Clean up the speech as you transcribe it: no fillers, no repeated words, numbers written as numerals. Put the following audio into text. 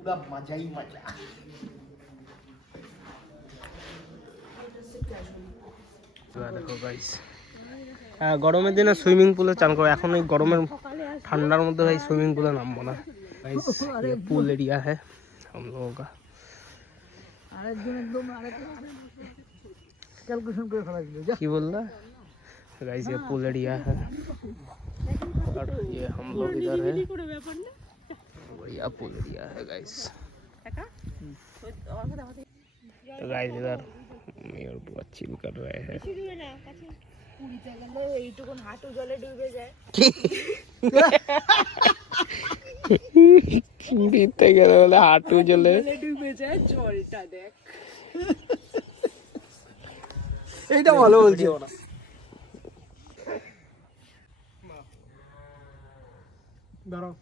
पूरा मजा ही मजा। দেখো গাইস, হ্যাঁ গরমের দিনে সুইমিং পুলে চান করো, এখন এই গরমের ঠান্ডার মধ্যে ভাই সুইমিং পুলে নামবো না गाइस। ये पूल एरिया है हम लोगों का। কি বললা गाइस? ये पूल एरिया है और ये हम लोग इधर है, बढ़िया पूल एरिया है गाइस। तो गाइस इधर मेरे बहुत चिल कर रहे हैं। পুরীতে গেলে বলে হাঁটু জলে ডুবে যায়, জলটা দেখ। এইটা ভালো বলছি ওরা। দাঁড়াও